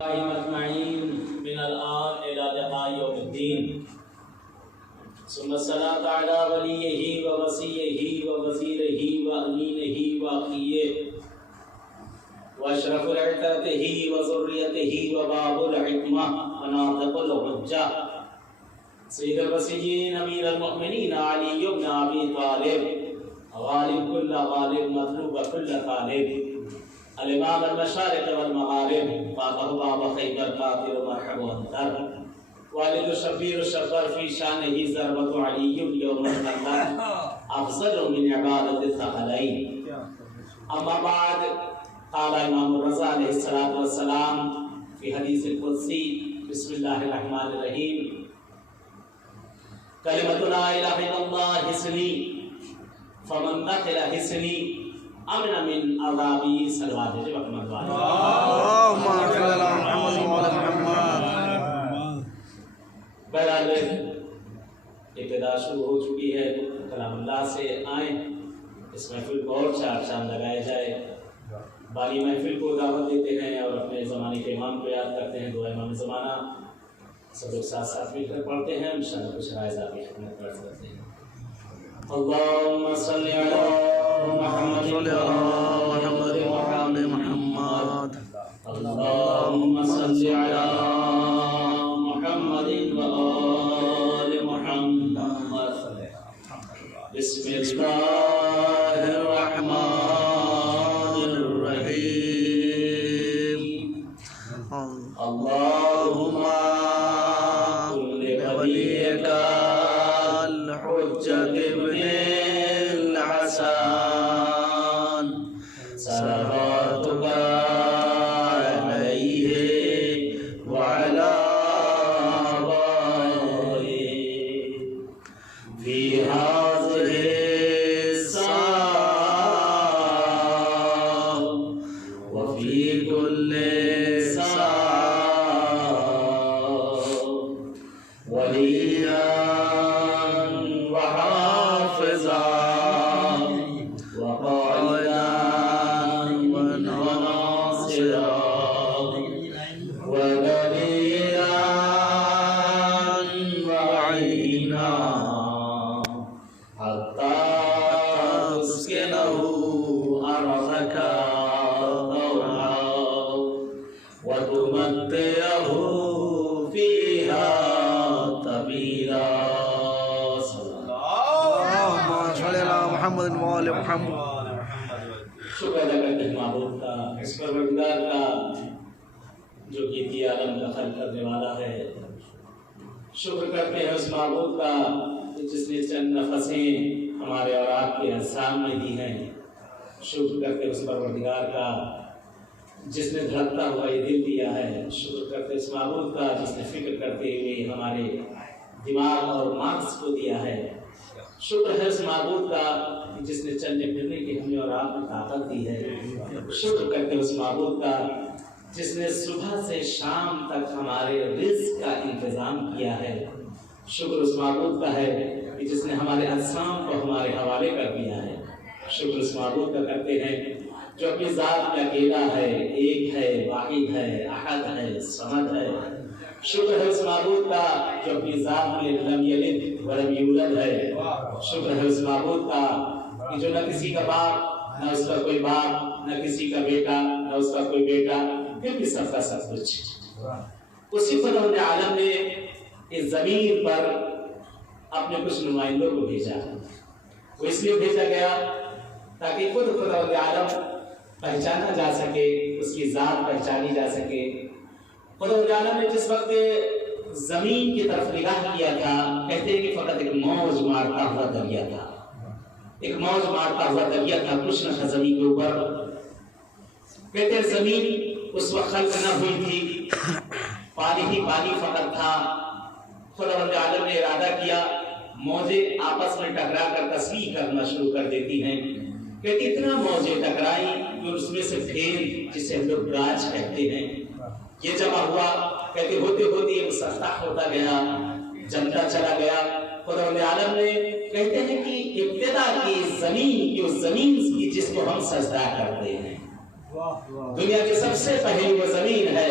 أجمعين من الآن إلى لقاء يوم الدين. ثم الصلاة على وليه ووصيه ووزيره وأمينه وأخيه وأشرف رعيته وذريته وباب الحكمة وناطق الحجة سيد الوصيين أمير المؤمنين علي بن أبي طالب غالب كل غالب مطلوب كل طالب الإمام المشارق والمغارب فاطر باب خيبر قاتل مرحب وانتر والد الشبير الشبر في شانه ضربة علي يوم الخندق أفضل من عبادة الثقلين. أما بعد قال إمام الرضا عليه الصلاة والسلام في حديث القدسي بسم الله الرحمن الرحيم كلمة لا إله إلا الله حسني فمن دخل حسني امن من عذابی صلوات محمد اللهم صل علی محمد وعلی محمد. بہرحال ابتدا شروع ہو چکی ہے، کلام اللہ سے آئیں، اس محفل کو اور چار چاند لگائے جائے. بانی محفل کو دعوت دیتے ہیں اور اپنے زمانے کے امام کو یاد کرتے ہیں. دعا امام زمانہ سب لوگ ساتھ ساتھ مل کر پڑھتے ہیں، انشاءاللہ کچھ رائز آپ کی خدمت کر سکتے ہیں. اللهم صل على محمد وعلى محمد. اللهم صل على محمد وآل محمد. بسم الله الرحمن الرحيم. اللهم كن لوليك الحجة ابن الحسن صلواتك عليه وعلى آبائه في هذه الساعة وفي كل ساعة وليا وحافظا وقائدا وناصرا ودليلا وعينا حتى تسكنه أرضك طوعا وتمتعه فيها طويلا. محمد وعلى محمد. شکر ادا کرتے ہیں معبود کا، اس پروردگار کا جو کیتی عالم کا خلق کرنے والا ہے. شکر کرتے ہیں اس معبود کا جس نے چند نفسیں ہمارے اور آپ کے اجسام میں دی ہیں. شکر کرتے ہیں اس پروردگار کا جس نے دھڑکتا ہوا یہ دل دیا ہے. شکر کرتے ہیں اس معبود کا جس نے فکر کرتے ہوئے ہمارے دماغ اور مغز کو دیا ہے. شکر ہے اس معبود کا جس نے چلنے پھرنے کی ہمیں اور آپ کو طاقت دی ہے. شکر کرتے ہیں اس معبود کا جس نے صبح سے شام تک ہمارے رزق کا انتظام کیا ہے. شکر اس معبود کا ہے جس نے ہمارے اجسام کو ہمارے حوالے کر دیا ہے. شکر اس معبود کا کرتے ہیں جو اپنی ذات میں اکیلا ہے، ایک ہے، واحد ہے، احد ہے، صمد ہے. شکر ہے اس معبود کا جو اپنی ذات میں لم یلد ولم یولد ہے. شکر ہے اس معبود کا کہ جو نہ کسی کا باپ، نہ اس کا کوئی باپ، نہ کسی کا بیٹا، نہ اس کا کوئی بیٹا، پھر بھی سب کا سب کچھ. اسی خداوند عالم نے اس زمین پر اپنے کچھ نمائندوں کو بھیجا. وہ اس لیے بھیجا گیا تاکہ خود خداوند عالم پہچانا جا سکے، اس کی ذات پہچانی جا سکے. خداوند عالم نے جس وقت زمین کی طرف نگاہ کیا تھا، کہتے ہیں کہ فقط ایک موج مارتا ہوا دریا تھا. ایک موج مارتا ہوا دریا تھا، کچھ نہ تھا زمین کے اوپر. کہتے ہیں زمین اس وقت خلق نہ ہوئی تھی، پانی ہی پانی فقط تھا. خداوند عالم نے ارادہ کیا موجیں آپس میں ٹکرا کر تصویر کرنا شروع کر دیتی ہیں. کہتے اتنا موجیں ٹکرائی کہ اس میں سے پھیل جسے ہم لوگ براج کہتے ہیں یہ جمع ہوا. کہتے ہوتے ہوتے یہ مسطح ہوتا گیا، جمتا چلا گیا. خداوند عالم نے کہتے ہیں کہ ابتدا کی زمین کی اس زمین کی جس کو ہم سجدہ کرتے ہیں، دنیا کی سب سے پہلی وہ زمین ہے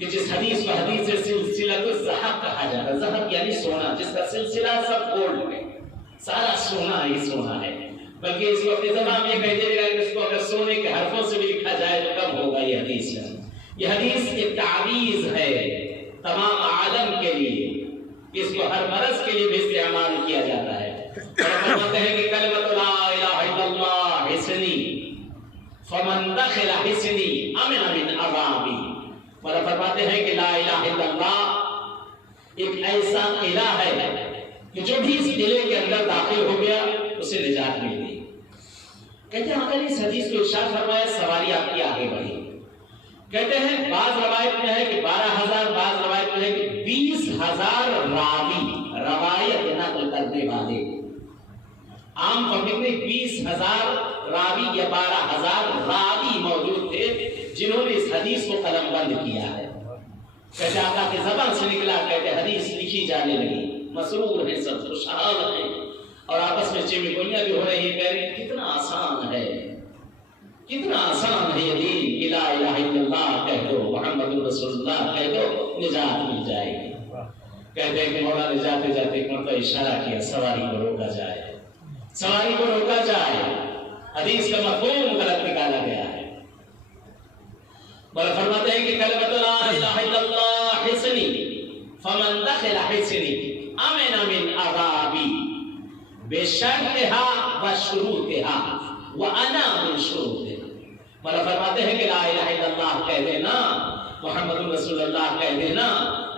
کہ جس حدیث کو حدیث سلسلۃ الذہب کہا جاتا ہے، ذہب یعنی سونا، جس کا سلسلہ سب گولڈ ہے، سارا سونا ہی سونا ہے، بلکہ اس کو اپنی زبان میں کہہ دے گا کہ اس کو اگر سونے کے حرفوں سے بھی لکھا جائے تو کم ہوگا یہ حدیث ہے۔ یہ حدیث ایک تعویذ ہے تمام عالم کے لیے، اس کو ہر مرض کے لیے بھی استعمال کیا جاتا ہے۔ اور فرماتے ہیں کہ کلمۃ لا الہ الا اللہ حصنی فمن دخل حصنی امن من عذابی، اور فرماتے ہیں کہ لا الہ الا اللہ ایک ایسا الہ ہے کہ جو بھی اس قلعے کے اندر داخل ہو گیا اسے نجات مل گئی۔ کہتے ہیں آقا نے اس حدیث کو ارشاد فرمایا، سواری آپ کی آگے بڑھی۔ کہتے ہیں بعض روایت میں ہے کہ 12,000، بعض روایت میں ہے کہ 20,000 راوی، روایت نقل کرنے والے، عام پبلک میں 20,000 راوی یا 12,000 راوی موجود تھے جنہوں نے اس حدیث کو قلم بند کیا ہے۔ کہتے آقا کی زبان سے نکلا، کہتے حدیث لکھی جانے لگی، مسرور ہیں سب، خوشحال ہیں، اور آپس میں چیمی گولیاں بھی ہو رہی ہیں، کہہ رہی ہیں کتنا آسان ہے، کتنا آسان ہے یہ دین، لا الہ الا اللہ کہہ دو، محمد رسول اللہ کہہ دو، نجات مل جائے گی۔ کہتے ہیں کہ مولا جاتے جاتے ایک مرتبہ اشارہ کیا، سواری کو روکا جائے، سواری کو روکا جائے، حدیث کا مفہوم غلط نکالا گیا ہے۔ بل فرماتے ہیں کہ کلمۃ لا الہ الا اللہ حصنی فمن دخل حصنی امن من عذابی بشرطها وشروطها وانا من شروطها۔ بل فرماتے ہیں کہ لا الہ الا اللہ کہہ دینا، محمد رسول اللہ کہہ دینا،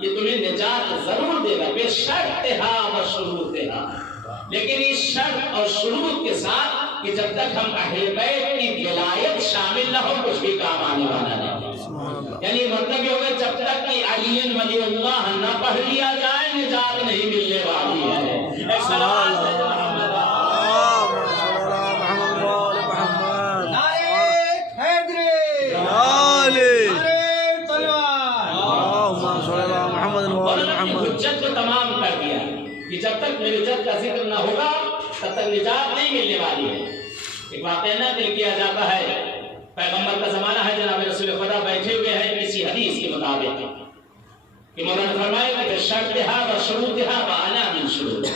یہ تمہیں نجات ضرور دے گا، بشرطها وشروطها، لیکن اس شرط اور شروط کے ساتھ کہ جب تک ہم اہل بیت کی ولایت شامل نہ ہو کچھ بھی کام آنے والا نہیں۔ یعنی مطلب یہ ہوگا جب تک کہ علی ولی اللہ نہ پڑھ لیا جائے نجات نہیں ملنے والی ہے۔ حجت کو تمام کر دیا کہ جب تک میری جد کا ذکر نہ ہوگا تب تک نجات نہیں ملنے والی ہے۔ ایک واقعہ نقل کیا جاتا ہے، پیغمبر کا زمانہ ہے، جناب رسول خدا بیٹھے ہوئے ہیں اسی حدیث کے مطابق کہ مولانا فرمایا کہ شرطها و شروطها وانا من شروط،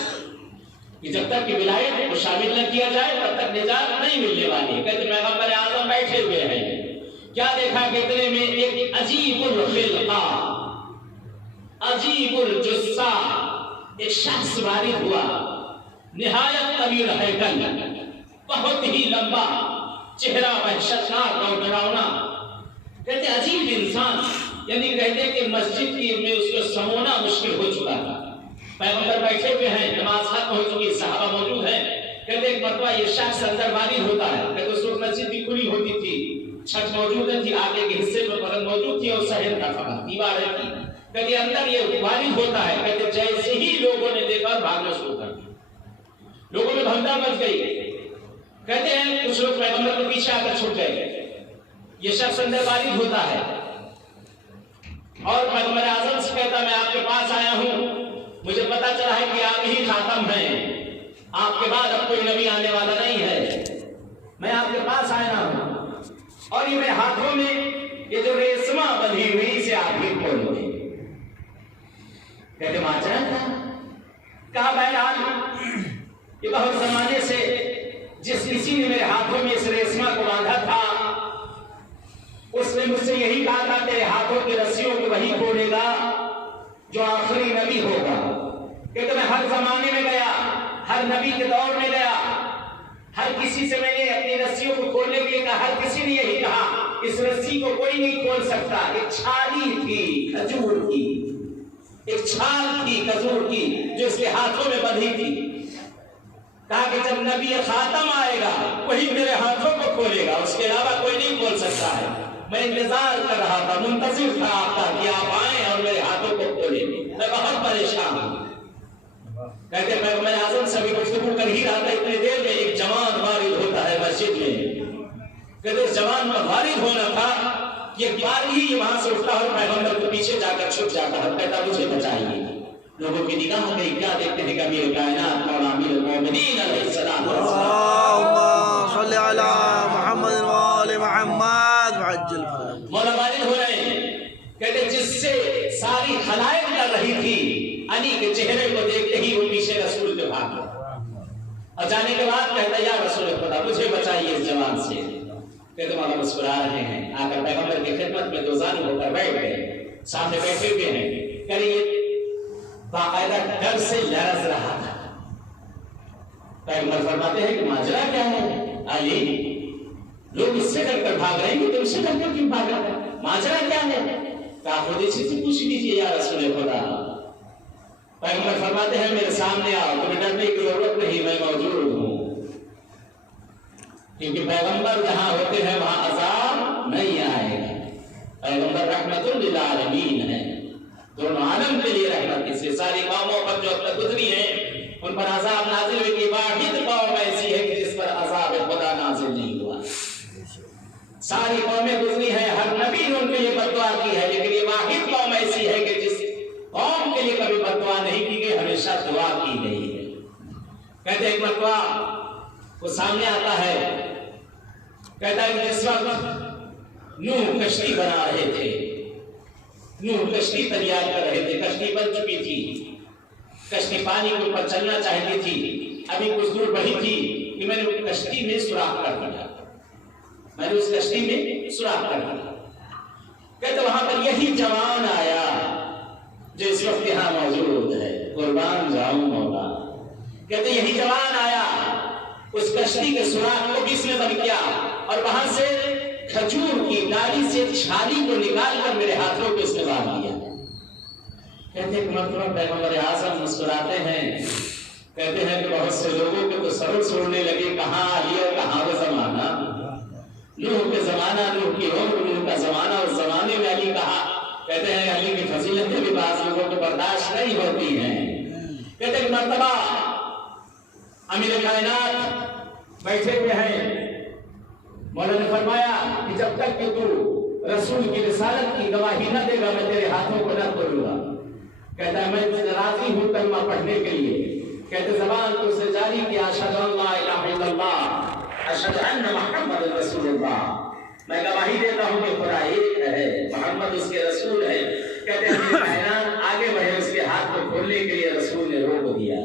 کہ جب تک کہ ولایت کو شامل نہ کیا جائے تب تک نجات نہیں ملنے والی ہے۔ کہتے پیغمبر اعظم بیٹھے ہوئے ہیں، کیا دیکھا کہ اتنے میں ایک عجیب الخلقہ، عجیب الجثہ ایک شخص وارد ہوا، نہایت طویل ہیکل، بہت ہی لمبا چہرہ، وحشتناک اور ڈراؤنا۔ کہتے عجیب انسان، یعنی کہتے کہ مسجد کی میں اس کو سمونا مشکل ہو چکا تھا۔ پیغمبر بیٹھے ہوئے ہیں، نماز ختم ہو چکی، صحابہ موجود ہیں۔ کہتے ایک مرتبہ یہ شخص اندر وارد ہوتا ہے، کہتے اس وقت مسجد بھی کھلی ہوتی تھی، چھت موجود تھی، آگے کے حصے میں بدن موجود تھی اور صحن کا فقط دیواریں تھی۔ کہتے اندر یہ وارد ہوتا ہے، کہتے جیسے ہی لوگوں نے دیکھا بھاگنا شروع کر دیا، لوگوں میں بھگدڑ مچ گئی۔ کہتے ہیں کچھ لوگ پیغمبر کے پیچھے آ کر چھپ گئے۔ یہ شخص اندر وارد ہوتا ہے اور پیغمبر اعظم سے کہتا میں آپ کے پاس آیا ہوں، مجھے پتا چلا ہے کہ آپ ہی خاتم ہیں، آپ کے بعد اب کوئی نبی آنے والا نہیں ہے، میں آپ کے پاس آیا ہوں، اور یہ میرے ہاتھوں میں یہ جو ریشمہ بندھی ہوئی اسے آپ ہی کھول دیں۔ کہتے ماجرا تھا، کہا بہرحال یہ بہت زمانے سے جس کسی نے میرے ہاتھوں میں اس ریشمہ کو باندھا تھا اس نے مجھ سے یہی کہا تھا تیرے ہاتھوں کی رسیوں کو وہی کھولے گا جو آخری نبی ہوگا۔ کہتے میں ہر زمانے میں گیا، ہر نبی کے دور میں گیا، ہر کسی سے میں نے اپنی رسیوں کو کھولنے کے لیے کہا، ہر کسی نے یہی کہا اس رسی کو کوئی نہیں کھول سکتا۔ ایک چھالی تھی کھجور کی، ایک چھال تھی کھجور کی جو اس کے ہاتھوں میں بندھی تھی۔ کہا کہ جب نبی خاتم آئے گا وہی میرے ہاتھوں کو کھولے گا، اس کے علاوہ کوئی نہیں کھول سکتا ہے۔ میں انتظار کر رہا تھا، منتظر تھا آپ کا کہ آپ آئیں اور میرے ہاتھوں کو کھولیں، میں بہت پریشان ہوں۔ کہتے پیغمبر اعظم سے بھی گفتگو کر ہی رہا تھا، اتنی دیر میں ایک جوان وارد ہوتا ہے مسجد میں۔ کہتے اس جوان میں وارد ہونا تھا کہ ایک بار ہی وہاں سے اٹھتا اور پیغمبر کے پیچھے جا کر چھپ جاتا ہے، کہتا مجھے بچائیے۔ لوگوں کی نگاہ گئی، کیا دیکھتے ہیں کہ امیر کائنات مولا امیر المومنین علیہ السلام، اللہم صلی علی محمد وآل محمد وعجل فرجہ، مولا وارد ہو رہے ہیں۔ کہتے جس جس سے ساری خلائق ڈر رہی تھی، علی کے چہرے کو دیکھتے ہی وہ پیچھے رسول کے بھاگ گیا اور جانے کے بعد کہتا یا رسول خدا مجھے بچائیے اس جوان سے۔ کہتے مولا مسکرا رہے ہیں، آ کر پیغمبر کی خدمت میں دوزانو ہو کر بیٹھ گئے، سامنے بیٹھے ہوئے ہیں، کہ یہ باقاعدہ ڈر سے لرز رہا تھا۔ پیغمبر فرماتے ہیں کہ ماجرا کیا ہے علی؟ لوگ اس سے ڈر کر بھاگ رہے ہیں کہ تم سے ڈر کر کیوں بھاگ رہے ہیں؟ ماجرا کیا ہے؟ کہا خود اسی سے پوچھ لیجیے یا رسول خدا۔ پیغمبر فرماتے ہیں میرے سامنے آؤ، تمہیں ڈرنے کی ضرورت نہیں، میں موجود ہوں، کیونکہ پیغمبر جہاں ہوتے ہیں وہاں عذاب نہیں آئے گا۔ پیغمبر رحمت للعالمین ہے، دونوں عالم کے لیے رحمت، اس سے ساری قوموں پر جو اب تک گزری ہیں ان پر عذاب نازل ہوئی کہ واحد قوم ایسی ہے کہ جس پر عذاب خدا نازل نہیں ہوا۔ ساری قومیں گزری ہیں، ہر نبی نے ان کے لیے بد دعا کی ہے، لیکن یہ واحد قوم ایسی ہے کہ جس قوم کے لیے کبھی بد دعا نہیں کی گئی، ہمیشہ دعا کی گئی ہے۔ کہتے ہیں ایک مرتبہ وہ سامنے آتا ہے، کہتا ہے کہ جس وقت نوح کشتی بنا رہے تھے، نوح کشتی تیار کر رہے تھے، کشتی بن چکی تھی، کشتی پانی کے اوپر چلنا چاہتی تھی، ابھی کچھ دور بڑھی تھی کہ میں نے کشتی میں سوراخ کر دیا، میں نے اس کشتی میں سوراخ کر دیا۔ کہتے وہاں پر یہی جوان آیا جو اس وقت یہاں موجود ہے، قربان جاؤں مولا۔ کہتے یہی جوان آیا، اس کشتی کے سوراخ کو بھی اس نے بند کیا اور وہاں سے کھجور کی ڈالی سے چھالی کو نکال کر میرے ہاتھوں کو اس نے باندھ دیا۔ کہتے ایک مرتبہ پیغمبر اعظم مسکراتے ہیں، کہتے ہیں کہ بہت سے لوگوں کے تو سر چھوڑنے لگے، کہاں علی اور کہاں وہ زمانہ، نوح کے زمانہ، نوح کی عمر، نوح کا زمانہ، اس زمانے میں علی کہا۔ کہتے ہیں علی کی فضیلتیں بھی بعض لوگوں کو برداشت نہیں ہوتی ہیں۔ کہتے ہیں مرتبہ امیر کائنات بیٹھے ہوئے ہیں، مولا نے فرمایا کہ جب تک کہ تو رسول کی رسالت کی گواہی نہ دے گا میں تیرے ہاتھوں کو نہ کھولوں گا۔ کہتا ہے میں راضی ہوں کلمہ پڑھنے کے لیے۔ کہتے زبان تو سے جاری کیا، اشہد ان لا الہ الا اللہ اشہد ان محمد رسول اللہ، میں گواہی دیتا ہوں کہ خدا ایک ہے، محمد اس کے رسول ہے۔ کہتے ہیں کہ کائنات آگے بڑھے، اس کے ہاتھ کو کھولنے کے لیے رسول نے روک دیا،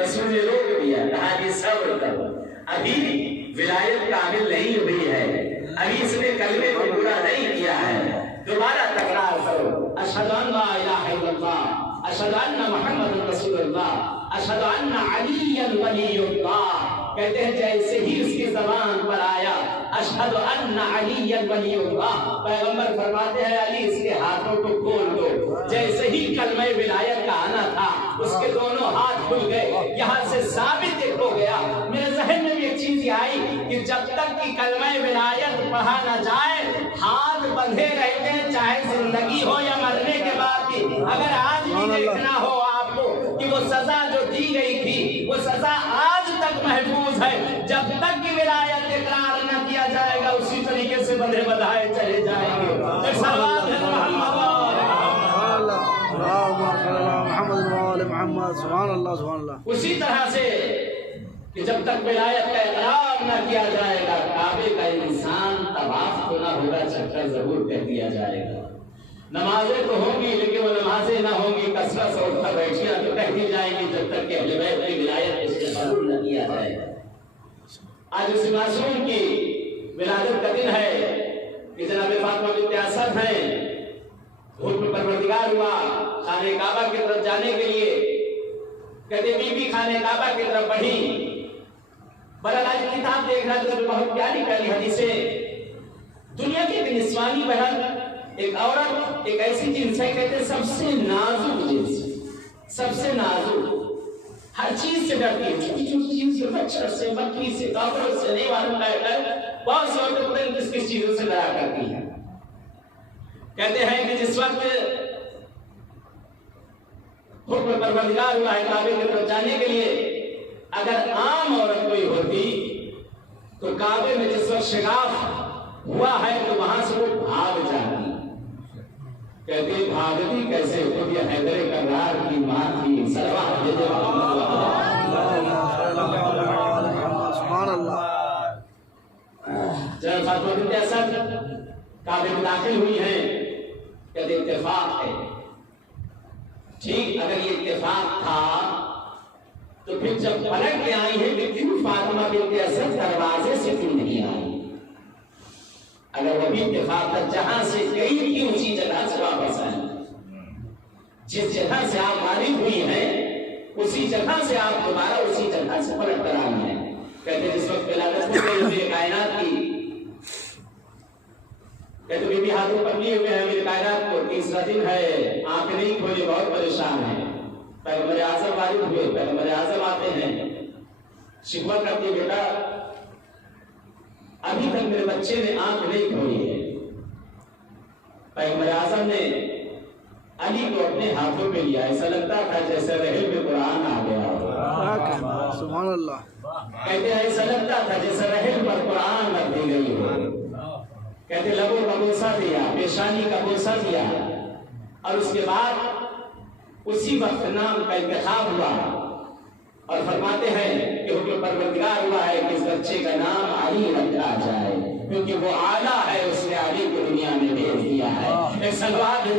رسول نے روک دیا، کہا کہ صبر کرو، ابھی ولایت کامل نہیں ہوئی ہے، ابھی اس نے کلمے کو پورا نہیں کیا ہے، دوبارہ تکرار کرو، اشہد ان لا الہ الا اللہ اشہد ان محمد رسول اللہ اشہد ان علی ولی اللہ۔ کہتے ہیں جیسے ہی اس کی زبان پر آیا اشہد ان علی ولی اللہ، پیغمبر فرماتے ہیں علی اس کے ہاتھوں کو کھول دو۔ جیسے ہی کلمہ ولایت کا آنا تھا اس کے دونوں ہاتھ کھل گئے، یہاں سے ثابت ایک ہو گیا۔ میرے ذہن میں بھی ایک چیز آئی کہ جب تک کہ کلمہ ولایت پڑھا نہ جائے ہاتھ بندھے رہتے ہیں، چاہے زندگی ہو یا مرنے کے بعد بھی۔ اگر آج بھی دیکھنا ہو آپ کو کہ وہ سزا جو دی گئی تھی وہ سزا آج تک محفوظ ہے، جب تک کہ ولایت اقرار نہ کیا جائے گا اسی طریقے سے بندھے بدھائے چلے جائیں گے۔ ایک صلوات ہے محمد، سبحان اللہ سبحان اللہ۔ اسی طرح سے کہ جب تک ولایت کا اقرار نہ کیا جائے گا کعبے کا انسان طواف تو نہ ہوگا، چکر ضرور کر دیا جائے گا۔ نمازیں تو ہوں گی لیکن وہ نمازیں نہ ہوں گی، کثرت سے اٹھا بیٹھیاں تو کہتی جائیں گی جب تک کہ اہل بیت کی ولایت اس سے قبول نہ کیا جائے گا۔ آج اس معصوم کی ولادت کا دن ہے کہ جناب فاطمہ بنت اسد ہیں، حکم پروردگار ہوا خانہ کعبہ کی طرف جانے کے لیے۔ کہتے بی بی خانہ کعبہ کی طرف بڑھی، بہرحال آج کتاب دیکھنا تو بہت پیاری پیاری حدیثیں، دنیا کی ایک نسوانی بہن، ایک عورت ایک ایسی جنس ہے، کہتے ہیں سب سے نازک جنس، سب سے نازک، ہر چیز سے ڈرتی ہے، چھوٹی چھوٹی چیز سے، مچھر سے، مکھی سے، کاکروچ سے، نہیں معلوم ہے، بہت سی عورتیں پتہ نہیں کس چیزوں سے ڈرا کرتی ہیں۔ کہتے ہیں کہ جس وقت حکم پروردگار ہوا ہے کعبے کی طرف جانے کے لیے، اگر عام عورت کوئی ہوتی تو کعبے میں جس وقت شگاف ہوا ہے تو وہاں سے وہ بھاگ جاتی۔ کہتے بھاگتی کیسے؟ خود یہ حیدر کرار کی ماں تھی، صلوات سبحان اللہ۔ جب فاطمہ بنت اسد کعبے میں داخل ہوئی ہیں کہتے اتفاق ہے. ٹھیک اگر یہ اتفاق تھا تو پھر جب پلٹ کے آئی ہے تو کیوں فاطمہ بنت اسد دروازے سے کیوں نہیں آئی؟ اگر وہ بھی اتفاق تھا جہاں سے گئی تھی اسی جگہ سے واپس آئی. جس جگہ سے آپ فارغ ہوئی ہیں اسی جگہ سے آپ دوبارہ اسی جگہ سے پلٹ کر آئی ہیں. کہتے جس وقت ولادت ہو گئی کائنات کی، کہتے بی بی ہاتھوں پر لیے ہوئے ہیں میری کائنات کو، تیسرا دن ہے، آنکھ نہیں کھولی، بہت پریشان ہے. پیغمبر اعظم وارد ہوئے، پیغمبر اعظم آتے ہیں، شکوہ کرتے بیٹا ابھی تک میرے بچے نے آنکھ نہیں کھولی ہے. پیغمبر اعظم نے علی کو اپنے ہاتھوں پہ لیا، ایسا لگتا تھا جیسے رحل میں قرآن آ گیا ہو. سبحان اللہ. کہتے ہیں ایسا لگتا تھا جیسے رحل پر قرآن رکھ دی گئی ہو. کہتے لبوں کا بوسہ دیا، پیشانی کا بوسہ دیا، اور اس کے بعد اسی وقت نام کا انتخاب ہوا اور فرماتے ہیں کہ حکم پروردگار ہوا ہے کہ اس بچے کا نام علی رکھا جائے کیونکہ وہ اعلیٰ ہے، اس نے علی کو دنیا میں بھیج دیا ہے. ایک سلوات ہے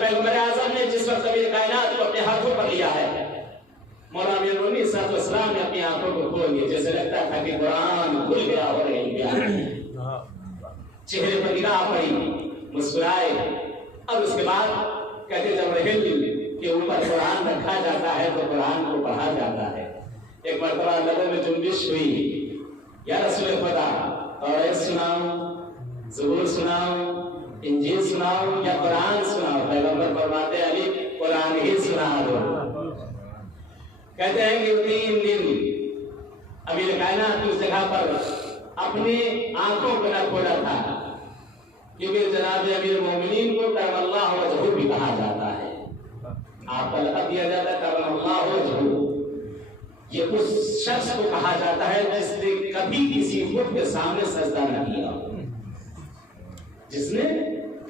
پیغمبر اعظم نے جس وقت امیر کائنات کو اپنے ہاتھوں پر لیا ہے، مولا امیر المومنین صلی اللہ علیہ وسلم نے اپنی آنکھوں کو کھول دیا، جیسے لگتا تھا کہ قرآن کھل گیا اور ہل گیا. چہرے پر نگاہ پڑی، مسکرائے، اور اس کے بعد کہتے جب رحل کے اوپر قرآن رکھا جاتا ہے تو قرآن کو پڑھا جاتا ہے. ایک مرتبہ لبوں میں جنبش ہوئی، یا رسول خدا اور سناؤں، زبور سناؤں، انجیل سناؤں یا قرآن سناؤں؟ پیغمبر فرماتے علی قرآن ہی سنا دو. کہتے ہیں کہ 3 دن امیر کائنات اس جگہ پر اپنی آنکھوں کو نہ کھولا تھا، کیونکہ جناب امیر المومنین کو کرم اللہ وجہہ بھی کہا جاتا ہے. آپ کا لقب دیا جاتا ہے کرم اللہ وجہہ. یہ اس شخص کو کہا جاتا ہے جس نے کبھی کسی بت کے سامنے سجدہ نہ کیا، جس نے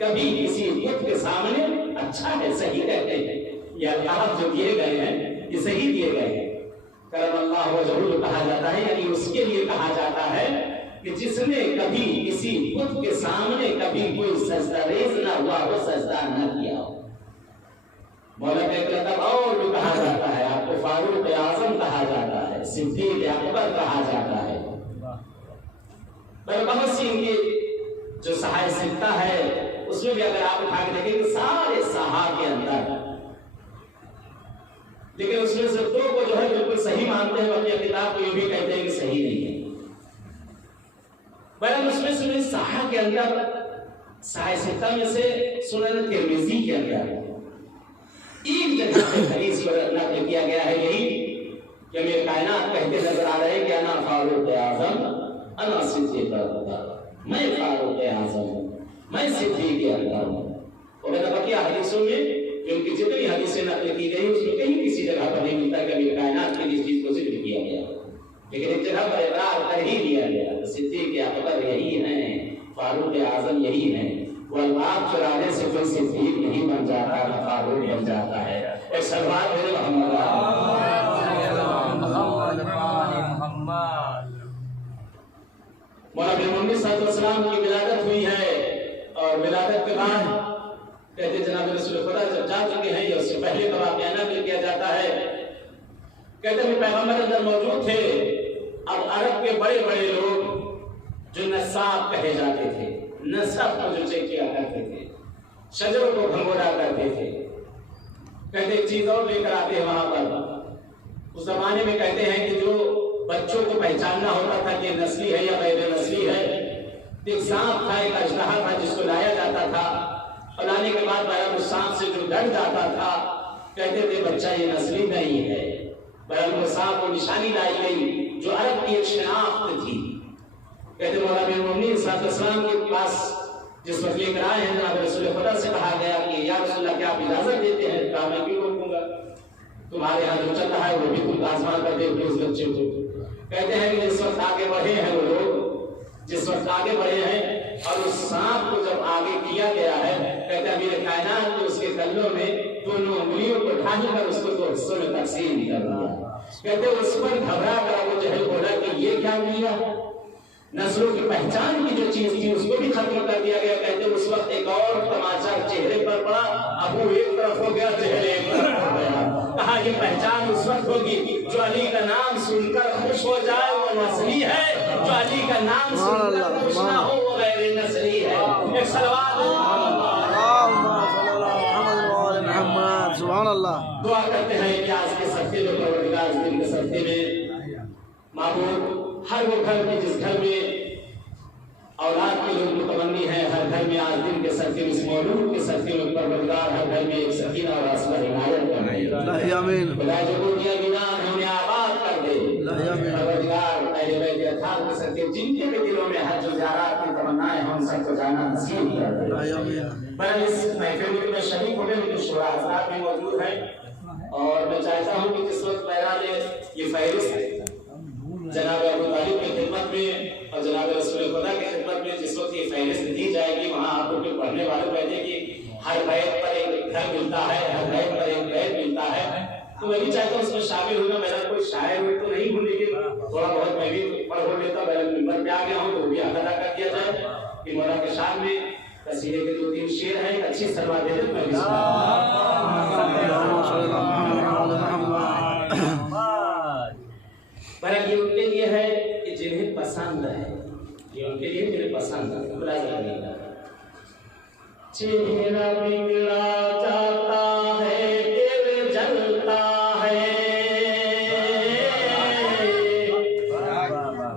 کبھی کسی بت کے سامنے. اچھا ہے، صحیح کہتے ہیں، یہ القاب جو دیے گئے ہیں یہ صحیح دیے گئے ہیں. کرم اللہ وجہہ کہا جاتا ہے، یعنی اس کے لیے کہا جاتا ہے کہ جس نے کبھی کسی بت کے سامنے کبھی کوئی سجدہ ریز نہ ہوا ہو، سجدہ نہ کیا ہو. مولا کا ایک لقب اور بھی کہا جاتا ہے، آپ کو فاروق اعظم کہا جاتا ہے، صدیق اکبر کہا جاتا ہے. بہت سی ان کی جو صحائف ستہ ہے اس میں بھی اگر آپ اٹھا کے دیکھیں کہ سارے صحابہ کے اندر، لیکن اس میں سے 2 کو جو ہے بالکل صحیح مانتے ہیں، اپنی کتاب کو یہ بھی کہتے ہیں کہ صحیح نہیں ہے. بہرحال اس میں سے صحابہ کے اندر صحائف ستہ میں سے سنن ترمذی کے اندر ایک جگہ پہ حدیث کو نقل کیا گیا ہے، یہی کہ امیر کائنات کہتے نظر آ رہے کہ انا فاروق اعظم انا صدیق اکبر، میں فاروق اعظم ہوں، میں صدیق اکبر ہوں. اور بقیہ حدیثوں میں ان کی جتنی حدیثیں نقل کی گئی اس میں کہیں کسی جگہ پر نہیں ملتا کہ امیر کائنات کی اس چیز کو ذکر کیا گیا، لیکن ایک جگہ پر اقرار کر ہی دیا گیا صدیق اکبر یہی ہیں، فاروق اعظم یہی ہیں. وہ الباب چرانے سے کوئی صدیق نہیں بن جاتا، نہ فاروق بن جاتا ہے. ایک سلوات ہے محمد مولا امیر المومنین صلی اللہ علیہ وسلم کی ولادت ہوئی ہے، اور ولادت کے بعد کہتے جناب رسول خدا جب جا چکے ہیں، یا اس سے پہلے کا واقعہ نقل کیا جاتا ہے. کہتے ہیں پیغمبر اندر موجود تھے. اب عرب کے بڑے بڑے لوگ جو نصاب کہے جاتے تھے، نصب کو جو چیک کیا کرتے تھے، شجروں کو بھنگوڑا کرتے تھے، کہتے ایک چیز اور لے کر آتے ہیں وہاں پر. اس زمانے میں کہتے ہیں کہ جو بچوں کو پہچاننا ہوتا تھا کہ نسلی ہے یا غیر نسلی ہے، ایک سانپ تھا، ایک اژدہا تھا جس کو لایا جاتا تھا، اور لانے کے بعد بہرحال اس سانپ سے جو ڈر جاتا تھا کہتے تھے بچہ یہ نسلی نہیں ہے. بہرحال وہ سانپ کو نشانی لائی گئی جو عرب کی ایک شناخت تھی. کہتے مولا امیر المومنین صلی اللہ علیہ وسلم کے پاس جس وقت لے کر آئے ہیں جناب رسول خدا سے کہا گیا کہ یا رسول اللہ کیا آپ اجازت دیتے ہیں؟ کہا میں کیوں روکوں گا، تمہارے یہاں جو چل رہا ہے وہ بھی تم آزما کر دیکھو اس بچے کو. کہتے ہیں کہ جس وقت آگے بڑھے ہیں وہ لوگ، جس وقت آگے بڑھے ہیں اور اس سانپ کو جب آگے کیا گیا ہے کہتے ہیں میرے کائنات کو اس کے کلوں میں دونوں انگلیوں کو ڈھال کر اس کو دو حصوں میں تقسیم کر دیا. کہتے ہیں اس پر گھبرا کر ابو جہل بولا کہ یہ کیا کیا؟ نسلوں کی پہچان کی جو چیز تھی اس کو بھی ختم کر دیا گیا. کہتے ہیں اس وقت ایک اور تماشا چہرے پر پڑا. ابو ایک طرف ہو گیا, جہل ایک طرف ہو گیا. کہا یہ پہچان اس وقت ہوگی جو علی کا نام سن کر خوش ہو جائے وہ نسلی ہے, جو علی کا نام سن کر خوش نہ ہو وہ غیر نسلی ہے. ایک صلوات سبحان اللہ. دعا کرتے ہیں کہ آج کے صدقے میں پروردگار اس دن کے صدقے میں معبود ہر وہ گھر میں جس گھر میں اولاد کے لوگ متمنی ہیں, ہر گھر میں آج دن کے صدقے میں اس مولود کے صدقے میں پروردگار ہر گھر میں ایک سکینہ اور آصلہ عنایت کرے. آمین. خدا جو گوٹیاں بنا ہے انہیں آباد کر دے. پروردگار اہل بیت اطہار کے صدقے جن کے بھی دلوں میں حج و زیارات کی تمنائیں ہم سب کو جانا نصیب کر دے. میں اس محفل میں شریک ہونے میں کچھ شعراء حضرات بھی موجود ہیں اور میں چاہتا ہوں کہ جس وقت بہرحال یہ فہرست جناب ابو طالب کی خدمت میں اور جناب رسول خدا کی خدمت میں جس وقت یہ فہرست دی جائے گی وہاں آپ کے پڑھنے والوں کہتے ہیں کہ ہر بیت پر ایک گھر ملتا ہے, ہر بیت پر ایک بیت ملتا ہے. تو میں بھی چاہتا ہوں اس میں شامل ہونا. میرا کوئی شاعر ہوئی تو نہیں ہوں لیکن تھوڑا بہت میں بھی پڑھ ہو لیتا. میں ممبر پہ آ گیا ہوں تو وہ بھی حق ادا کر دیا جائے کہ مولا کے شان میں قصیدے کے 2-3 شعر ہیں. ایک اچھی سلوا دے دیں. میں بھی برحال یہ ان کے لیے ہے کہ جنہیں پسند ہے, یہ ان کے لیے جنہیں پسند ہے. ملازم نہیں ہے. چہرہ بگڑا جاتا ہے دل جلتا ہے,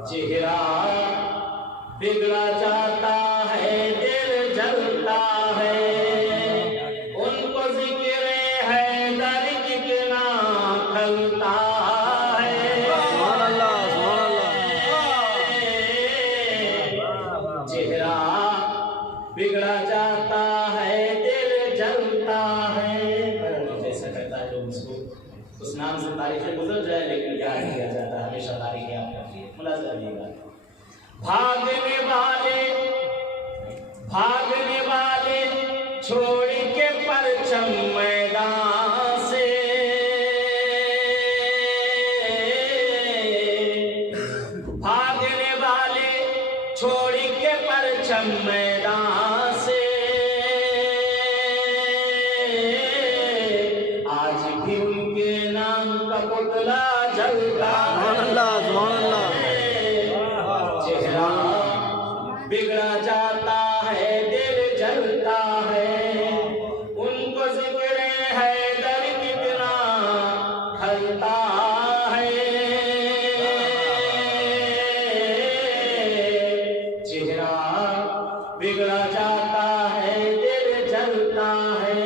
چہرہ بگڑا جاتا ہے دل جلتا ہے. ان کو ذکر ہے در کتنا کھلتا ہے. چہرہ بگڑا جاتا ہے دل جلتا ہے. جیسا کہتا ہے لوگ اس کو اس نام سے تاریخیں گزر جائے لیکن یاد کیا جاتا ہے, ہمیشہ تاریخیں یاد کرتی ہے. ملازم نہیں ہے. بھاگنے والے چھوڑ کے پرچم میدان سے, بھاگنے والے چھوڑ کے پرچم میدان سے آج بھی ان کے نام کا پتلا جلتا ہے. چہرہ بگڑا جاتا ہے دل جلتا ہے. ان کو ذکر ہے در کتنا کھلتا ہے. چہرہ بگڑا جاتا ہے دل جلتا ہے.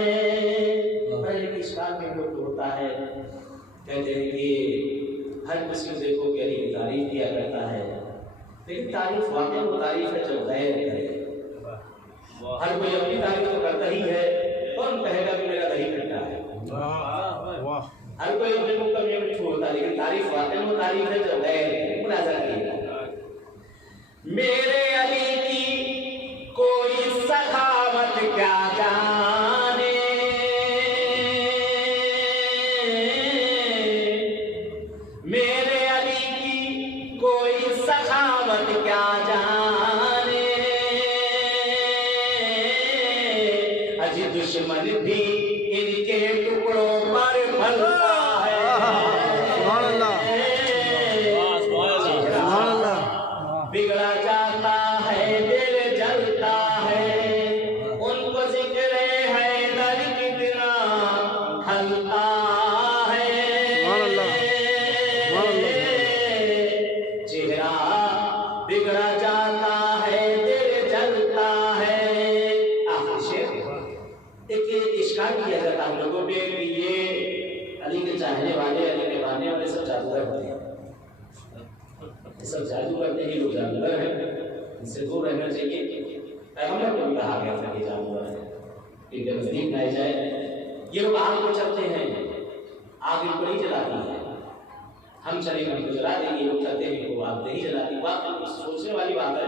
پہلے اس بات میں وہ ہوتا ہے کہتے ہیں کہ ہر کسی کو دیکھو کہ علی کی تعریف کیا کرتا ہے لیکن تعریف واقعی وہ تعریف ہے جو غیر کرے. ہر کوئی اپنی تعریف تو کرتا ہی ہے, کون کہے گا کہ میرا دہی کھٹا ہے. ہر کوئی اپنے منہ کا میٹھ چھوڑتا ہے لیکن تعریف واقعی وہ تعریف ہے جو غیر کرے. ملاحظہ کیجیے میرے علی کی کوئی سخاوت کیا جانے, میرے علی کی کوئی سخاوت کیا جانے. اج دشمن بھی ان کے ٹکڑوں پر پھلتا ہے. سبحان اللہ. سبحان اللہ. بگڑا جاتا ہے دل جلتا ہے. ان کو ذکر ہے در کتنا کھلتا ہے. سبحان اللہ. سبحان اللہ. چہرہ بگڑا جاتا ہے دل جلتا ہے. آخر شعر ایک اشکال کیا جاتا ہے لوگوں پہ کہ یہ علی کے چاہنے والے علی کے ماننے والے سب جادوگر ہوتے ہیں. یہ سب جادوگر نہیں, لوگ جادوگر ہیں, ان سے دور رہنا چاہیے. پیغمبر کو بھی کہا گیا تھا کہ جادوگر ہے, ان کے نزدیک نہ جائے. یہ لوگ آگ کو چلتے ہیں, آگ ان کو نہیں جلاتی ہے. ہم چلیں گے ان کو جلا دیں گے, لوگ چلتے ہیں ان کو آگ نہیں جلاتی. بات سوچنے والی بات ہے.